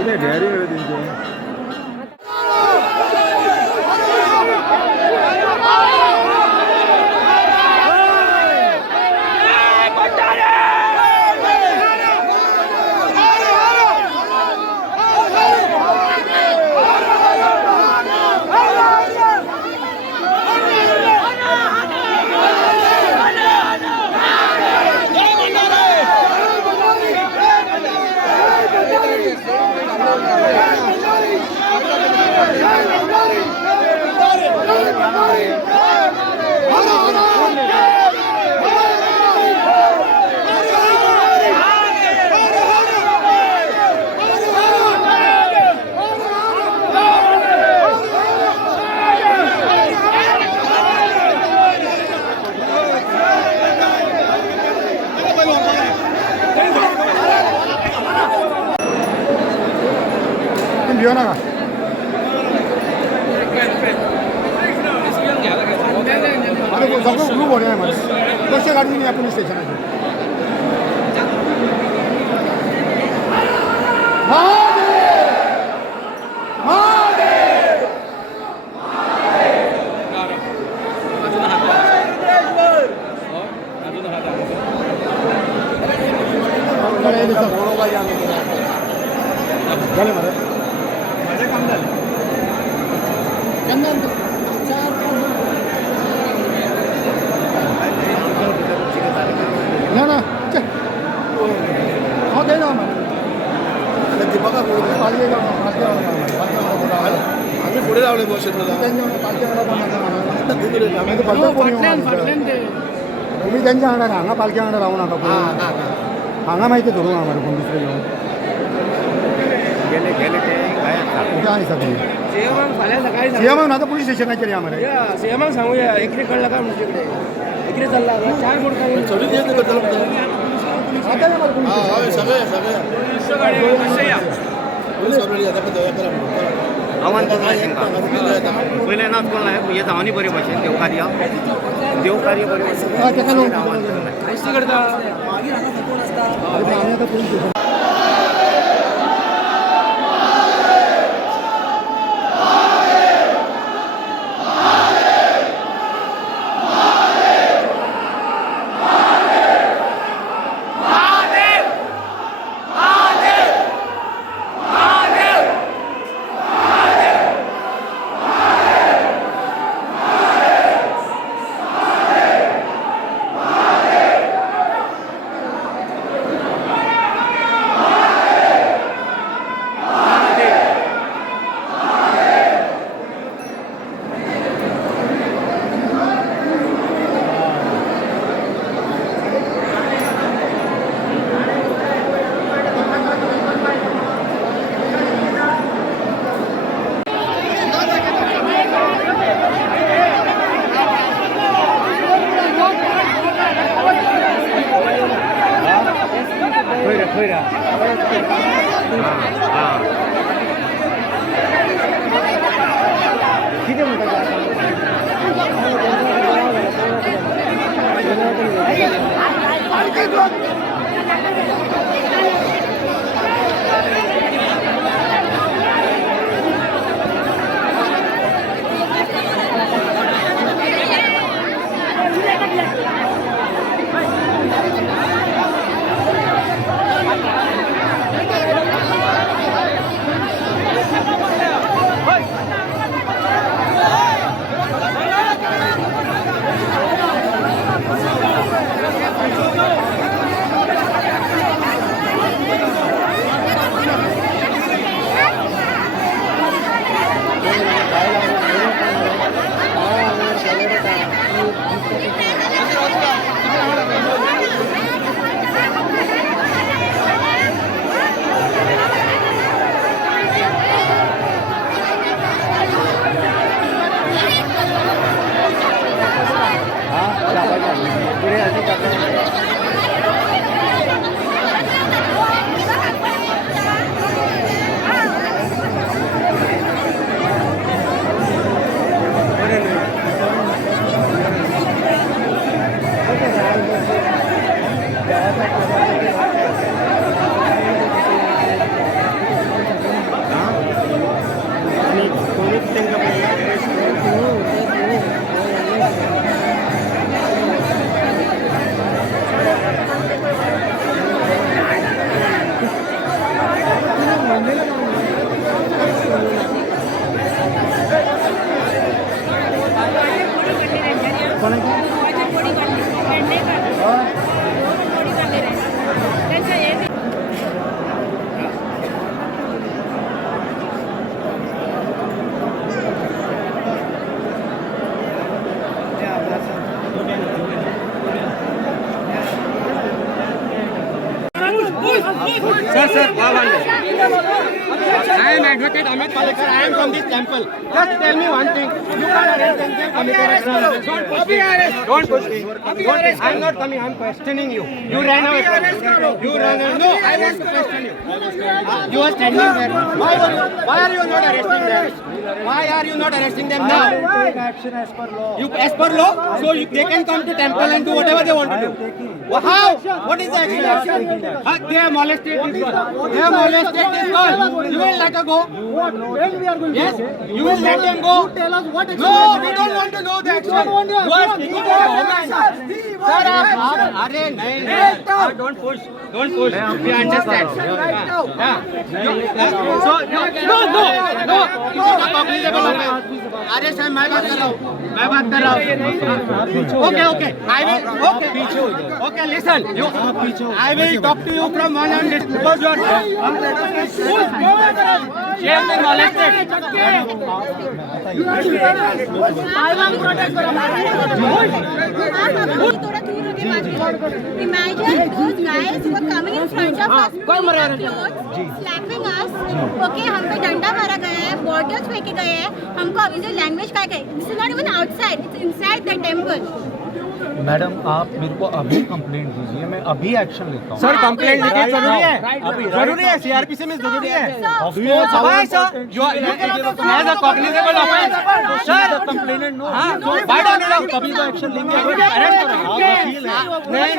이래 레알이거든 이제. 미안하다. अरे वो सबको ग्रुप हो रहे हैं हमारे बच्चे गाड़ी में पुलिस स्टेशन है ना ना चल हाँ दे दो आम्ही पुढे लावले तुम्ही त्यांच्या अंगाला हांगा पालख्या अंगाला राहू नका हांगा माहिती धरून आम्हाला कोण दुसरे घेऊन गेले गेले कुठे आहे सगळे सीएम आता पोलीस स्टेशन आहे आम्हाला सीएम सांगूया इकडे कळलं का म्हणजे इकडे चालला चार मोड आव्हान पहिले ना कोण हे जावनी बरे भाशेन देवकार्य बरे भाशेन करता Sir, I am Advocate Amit Palekar. I am from this temple. Just tell me one thing. You can't arrest them. Don't push me. I am not coming. I am questioning you. You ran away. You ran away. No, I want to question you. You are standing there. Why are you not arresting them? Why are you not arresting them now? Take action as per law. As per law, so they can come to temple and do whatever they want to do. How? What is the action? They have molested this girl. They have molested this girl. You will let her go? Yes? You will let them go? Tell us what action. No, we don't want to know the action. You are speaking to the woman. Sir, don't push. Don't push. We understand. अरे sir मैं बात कर रहा हूँ okay I will okay listen I will talk to you from one end because you are share the knowledge Imagine those guys were coming in front of us, slapping us. Okay, हम पे डंडा मारा गया है, bottles फेंके गए हैं, हमको अभी जो language का है, this is not even outside, it's inside the temple. Madam आप मेरे को अभी कंप्लेंट दीजिए, मैं अभी एक्शन लेता हूँ। सर कंप्लेंट लिखिए जरूरी है जरूरी है सीआरपीसी में जरूरी है as a cognizable offence sir complainant know why don't you तभी तो एक्शन लेंगे अरेस्ट करो नहीं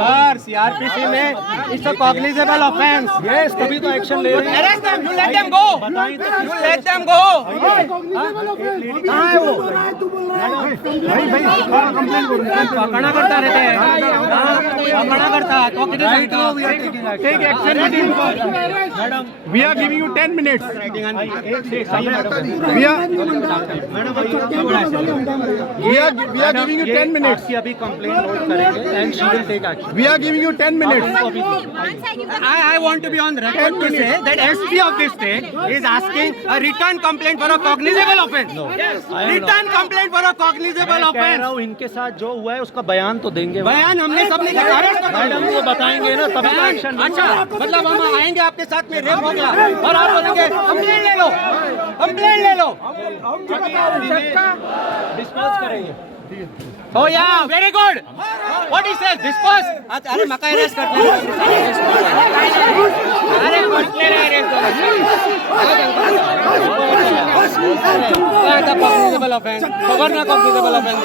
सर सीआरपीसी में it's a cognizable offence yes तभी तो एक्शन ले रहे हैं arrest them you let them go you let them go कहां है वो भाई कंप्लेंट पकड़ा करता रहता है पकड़ा करता है take action madam we are giving you 10 minutes we are giving you 10 minutes अभी कंप्लेंट नोट करेंगे and she will take action. We are giving you 10 minutes I want to be on record to say that SP of this state is asking a return complaint for a cognizable offense. No. Yes. Return complaint for a cognizable offense. इनके साथ जो हुआ है उसका बयान तो देंगे। बयान हमने सबने अरेस्ट मैडम को बताएंगे ना तभी तो एक्शन। अच्छा मतलब हम आएंगे आपके साथ में रेप हो गया और आप बोलेंगे कंप्लेंट ले लो कंप्लेंट ले लो डिस्पोज करेंगे। Oh yeah, very good. What he says, dispose. अरे मका अरेस्ट करते हैं। अरे करते रहे अरेस्ट तो कॉग्निजेबल ऑफेंस खबर ना कॉग्निजेबल ऑफेंस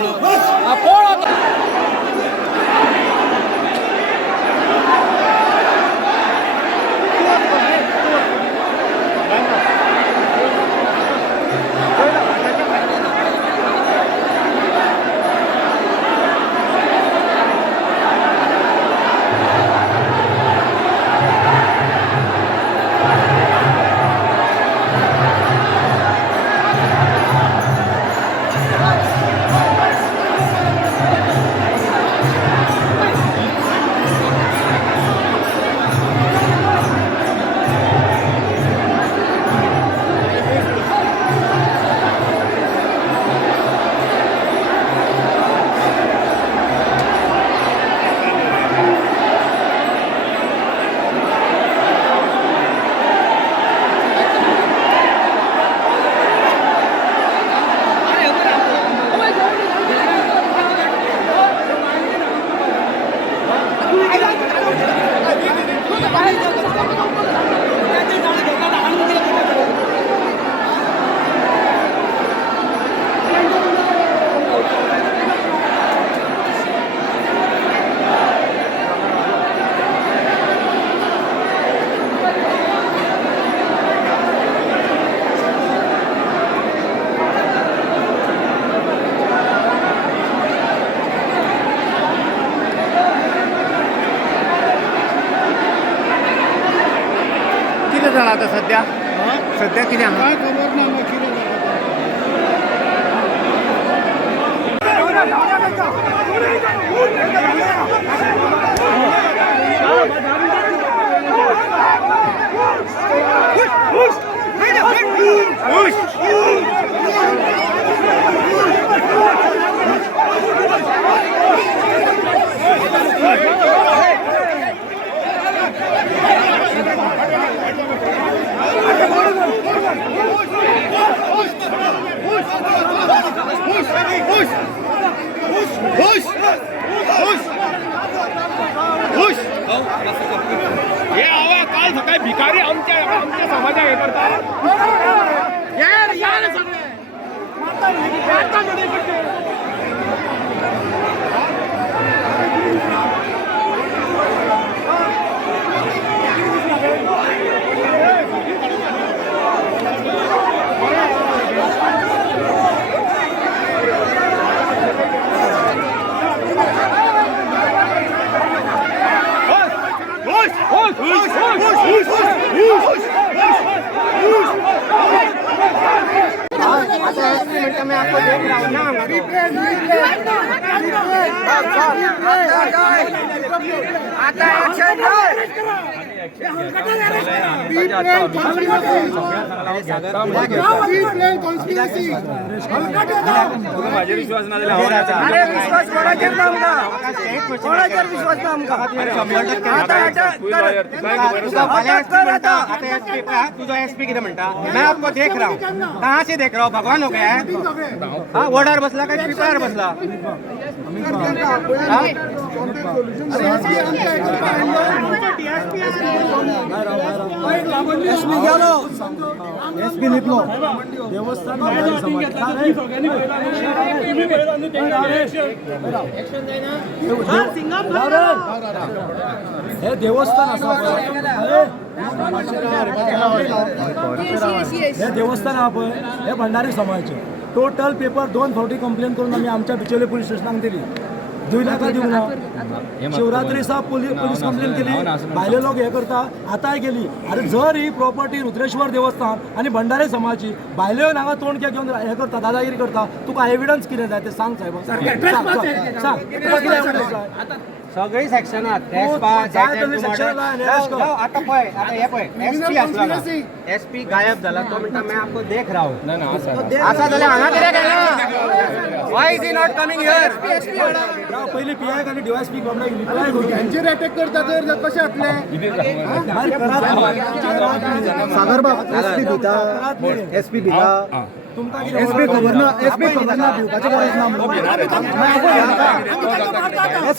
झाला आता सध्या किती काय खबर नाही नक्की हे आवा काल सकाळी भिकारी आमच्या समाजाक हे करता मैं आपको देख रहा हूँ माझे विश्वास ना तुझा एसपी किती म्हणता मैं आपको देख रहा हूँ कहाँ से देख रहा हूँ भगवान हो गया है हाँ वोडार बसला काय पिपळार बसला एसपी निघलो देवस्थान हे देवस्थान असा हे देवस्थान हा पळय हे भंडारी समाजाचे टोटल पेपर 2 फावटी कंप्लेन करून आम्ही आमच्या बिचोले पोलीस स्टेशनाक दिली 2 लाख दिवंक ना शिवरात्री सा पोलीस कंप्लेन केली भायले लोक हे करता आतांय गेली अरे जर ही प्रॉपर्टी रुद्रेश्वर देवस्थान आणि भंडारी समाजाची भायले हांगा तोंड घेऊन हे करता दादागिरी करता तुका एविडन्स कितें जाय ते सांग साहेब सांग तुका कितें सगळी सेक्शनात आता पळय आता हे पळय एसपी असला एसपी गायब झाला तो म्हणता मैं आपको देख रहा हूँ असा जाल्यार हांगा कित्याक येना why is he not coming here पयली पीआय खाली डीवायएसपी गव्हर्नमेंट अटॅक करता तर कशे सागर एसपी भिता एसपी खबर ना भिवपाची गरज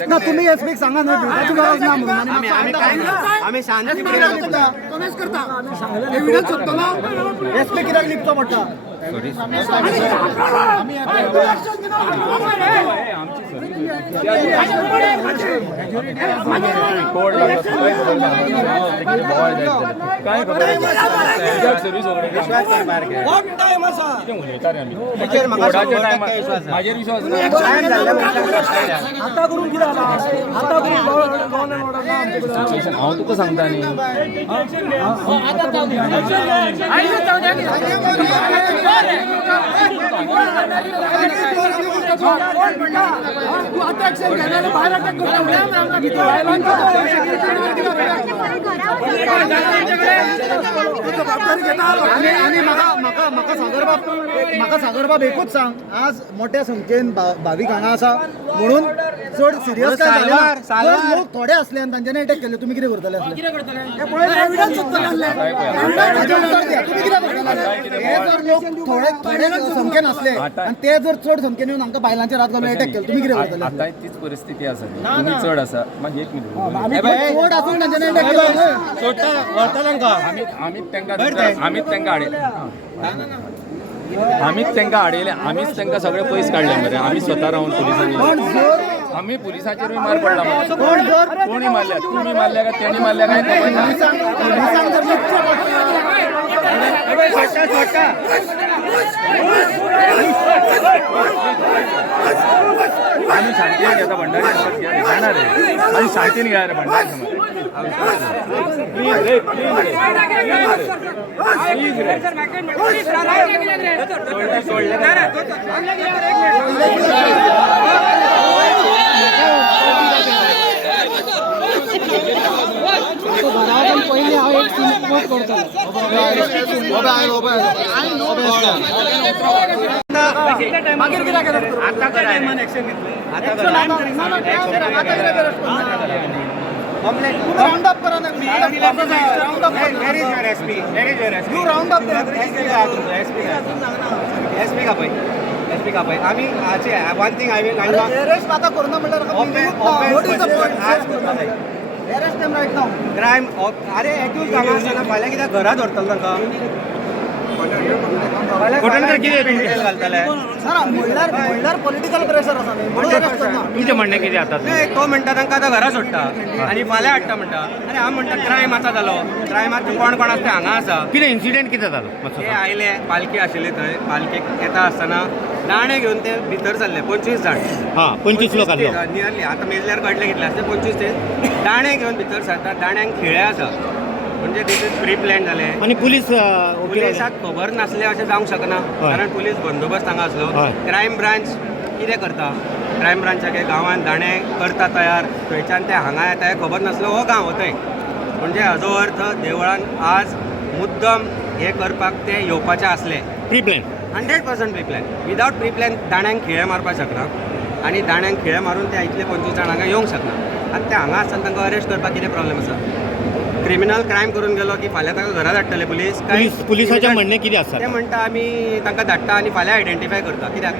ना तुम्ही एसपी सांगा ना भिवपाची गरज ना म्हणून आम्ही शांती एसपी कित्याक लिपचो पडटा माझे विश्वास आता करून कितें जाला आता करून हांव तुका सांगता न्ही म्हाका सागरबाब एकूच सांग आज मोठ्या संख्येन भाविक हांगा आसा म्हणून चड सिरियस काय जालें लोक थोडे असले आनी तांच्यानी अटॅक केले तुमी कितें करतले हे जर लोक थोडे संख्येन असले आनी ते जर चड संख्येन येवन हांकां बायलांचेर हात घालून अटॅक केले तुमी कितें करतले आता तीच परिस्थिती आसा तुम्ही चड आसा मागीर एक मिनिट चड आसून तांच्यानी अटॅक आमीच तेंका हाडयले आमीच तेंका सगळे पयस काडले मरे आमी स्वता रावन पुलिसांनी आमी पुलिसाचेरूय मार पडला मरे कोणी मारल्या तुम्ही मारल्या काय तेणी मारल्या काय खबर ना आम्ही शांतीने घेता भंडारी समाज घ्या जाणार आहे आम्ही शांतीने घ्या रे भंडारी समाज प्लीज रे पहिले हांव एक रिपोर्ट करतो मागीर कित्याक आता टायमान एक्शन घेतलं आता राउंड अप करा ना where is your SP you round up SP का पळय आम्ही one thing I will arrest आता करू ना म्हणल्यार आज arrest them right now. Crime. अरे accused हांगा आसतना फाल्यां कित्याक घरा धरतलो तांकां? फाल्यां डिटेल घालतले. सर म्हणल्यार पॉलिटिकल प्रेशर आसा न्ही म्हणून अरेस्ट करना. तुमचे म्हणणे कितें आता नाही, तो म्हणटा तांकां आतां घरा सोडटा आनी फाल्यां हाडटा म्हणटा. अरे हांव म्हणटा क्रायम आतां जालो. क्रायम आतां कोण आसा ते हांगा आसा. कितें इन्सिडेंट कितें जालो ते आयले, पालखी आशिल्ली थंय. पालखेक येता आसतना दाणे घेवन ते भितर सरले 25 जाण. हां 25 लोक आसले. नियरली आतां मेजल्यार कळटले कितले आसले 25 ते दाणे घेवन भितर सरता. दाण्यांक खिळे आसा म्हणजे दीस इज प्री प्लॅन जाले. आनी पुलीस पुलिसाक खबर नासले अशें जावंक शकना कारण पुलीस बंदोबस्त हांगा आसलो. क्रायम ब्रांच कितें करता? क्रायम ब्रांचाचे गांवांत दाणे करता तयार, थंयच्यान ते हांगा येता हें खबर नासलो. हो गांव थंय म्हणजे हाजो अर्थ देवळान आज मुद्दम हे करपाक ते येवपाचे आसले. Pre plan 100% pre plan. Without pre plan दाण्यांक खिळे मारपाक शकना आनी दाण्यांक खिळे मारून ते इतले 25 जाण हांगा येवंक शकना. आतां ते हांगा आसतना तांकां अरेस्ट करपाक कितें प्रॉब्लेम आसा? क्रिमिनल क्रायम करून गेलो की फाल्यां ताका घरा धाडटले पुलीस. पुलिसाचें म्हणणें कितें आसा? ते म्हणटा आमी तांकां धाडटा आनी फाल्यां आयडेंटिफाय करता. कित्याक?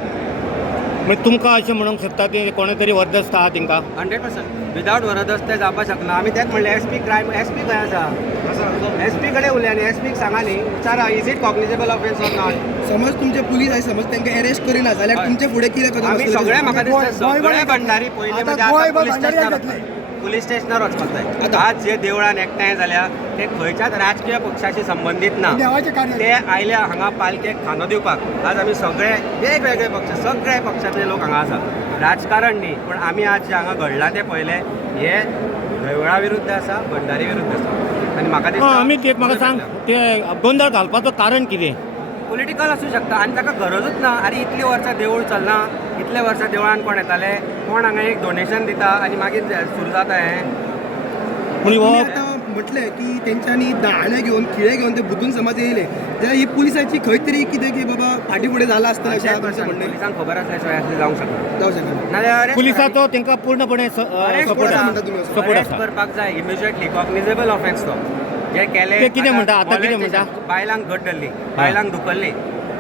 म्हणजे तुमकां अशें म्हणूंक शकता की कोणे तरी वरदस्त आहा तेंकां? 100% विदावट वरदस्त ते जावपाक शकना. आमी तेच म्हणलें एसपी क्रायम एसपी खंय आसा? एसपी कडेन उलया न्ही. एसपीक सांगा न्ही, विचारा is it cognizable offence or not. समज तुमचे पुलीस आहे समज तांकां अरेस्ट करिना जाल्यार तुमचे फुडें कितें कदम आमी आसतले? सगळे म्हाका दिसता सगळे भंडारी पयलीं म्हणजे आतां पुलीस स्टेशनार वचपाक जाय. आज जे देवळान एकठांय जाल्या ते खंयच्याच राजकीय पक्षाशी संबंदीत ना. ते आयल्या हांगा पालखेक खानो दिवपाक. आज आमी सगळे वेगवेगळे पक्ष सगळे पक्षाचे लोक हांगा आसा. राजकारण न्ही पूण आमी आज जे हांगा घडलां ते पयले हे देवळा विरुद्ध आसा, भंडारी विरुद्ध आसा. आनी म्हाका दिसता अमित एक म्हाका सांग, ते गोंधळ घालपाचो कारण कितें? पॉलिटिकल आसूं शकता आनी ताका गरजूच ना. अरे इतलीं वर्सां देवूळ चलना, इतल्या वर्सां देवळान कोण येताले, कोण हांगा एक डोनेशन दिता आनी मागीर सुरू जाता हें. पूण हो तुम्ही आतां म्हटलें की तेंच्यांनी दाणे घेवन खिळे घेवन ते बुतून समज येयले जाल्यार ही पुलिसाची खंय तरी कितें की बाबा फाटी फुडें जाला आसतलें अशें तुमचें म्हणणें पुलिसांक खबर आसल्या शिवाय असलें जावंक शकना. जावं शकना. नाजाल्यार पुलिसाचो तेंकां पूर्णपणे सपोर्ट अरेस्ट करपाक जाय इमिजिएटली. कॉग्निजेबल ऑफेन्स तो जे केले. ते कितें म्हणटा आतां कितें म्हणटा? बायलांक घट धरली, बायलांक धुकल्ली,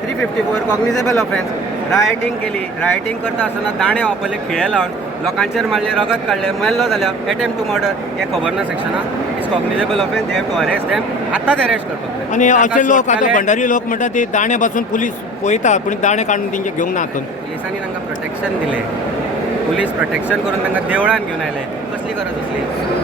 354 कॉग्निजेबल ऑफेन्स. रायटींग केली, रायटींग करता आसतना दाणे वापरले, खिळे लावन लोकांचेर मारले, रगत काडले, मेल्लो जाल्यार अटेम्प्ट टू मर्डर हे खबर ना सेक्शना is cognizable offence. They have to arrest them. आतांच अरेस्ट करपाक जाय. आनी अशे लोक आतां भंडारी लोक म्हणटा ते दाणे पासून पुलीस पळयता पूण दाणे काडून तेंचे घेवंक ना हातून. पुलिसांनी तांकां प्रोटेक्शन दिलें. पुलीस प्रोटेक्शन करून तांकां देवळान घेवन आयले. कसली गरज असली?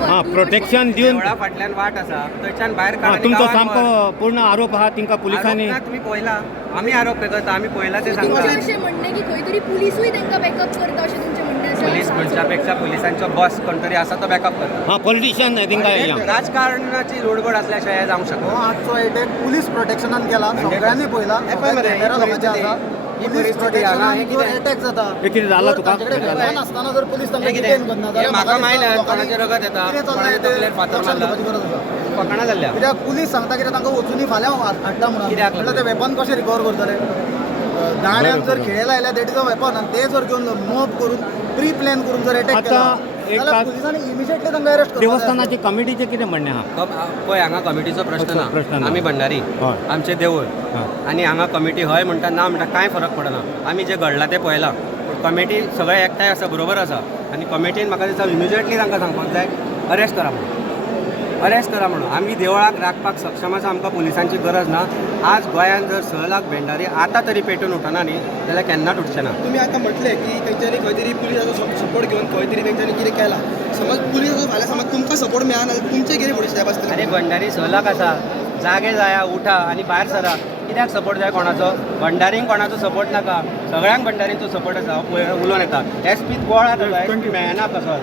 हां प्रोटेक्शन दिवन. देवळा फाटल्यान वाट आसा थंयच्यान भायर हां काडून तुमचो गांवांत सामको पूर्ण आरोप आहा तेंकां पुलिसांनी. आरोप ना, तुम्ही पळयला आमी आरोप करता, आमी पळयला ते सांगता. तुमचें अशें म्हणणें की खंय तरी पुलिसूय तांकां बॅकअप करता अशें तुमचें म्हणणें आसा? पुलीस म्हणच्या पेक्षा पुलिसांचो बॉस कोण तरी आसा तो बॅकअप करता. हां पॉलिटिशियन तेंकां या. राजकारणाची लोडगोड असल्या शिवाय जावंक हो शकना. आजचो अटॅक पुलीस प्रोटेक्शनान केला. सगळ्यांनी पळयला. ही परिस्थिती हांगा हे कितें अटॅक जाता. हे कितें जालां तुका? आसतना जर पुलीस हे कितें? हे म्हाका मायल्यार कोणाचे रगत येता, कोणाचे तकलेर फातर मारला, फकाणां जाल्ल्या. कित्याक पुलीस सांगता कितें तांकां वचून फाल्यां हाडटा म्हणून. कित्याक? म्हणल्यार ते वेपन कशें रिकवर करतले? दाण्याक जर खिळे लायल्या दॅट इज अ वेपन आनी ते जर घेवन मोब करून प्री प्लॅन करून जर अटॅक केला एक जाल्यार पुलिसांनी इमिजिएटली तांकां अरेस्ट करपाक जाय. देवस्थानाचे कमिटीचे कितें म्हणणें आहा? पळय हांगा कमिटीचो प्रश्न प्रश्न ना. ना. आमी भंडारी, हय. आमचें देवूळ आनी हांगा कमिटी हय म्हणटा ना म्हणटा कांय फरक पडना. आमी जे घडलां तें पळयलां. कमिटी सगळे एकठांय आसा, बरोबर आसा आनी कमिटीन म्हाका दिसता इमिजिएटली तांकां सांगपाक जाय अरेस्ट करा म्हणून. अरेस्ट करा म्हणून. आमी देवळाक राखपाक सक्षम आसा, आमकां पुलिसांची गरज ना. आज गोंयांत जर 6 लाख भेंडारी आतां तरी पेटून उठना न्ही जाल्यार केन्नाच उठचे ना. तुम्ही आता म्हटले की तेंच्यांनी खंय तरी पुलिसाचो सपोर्ट घेवन खंय तरी तेंच्यांनी कितें केलां. समज पुलीस फाल्यां समज तुमकां सपोर्ट मेळना जाल्यार तुमचे कितें फुडें स्टेप आसतले? अरे भंडारी 6 लाख आसा, जागे जाया, उठा आनी भायर सरा. कित्याक सपोर्ट जाय कोणाचो? भंडारींक कोणाचो सपोर्ट नाका, सगळ्यांक भंडारींचो सपोर्ट आसा. उलोवन येता एसपी गोळा मेळना कसो.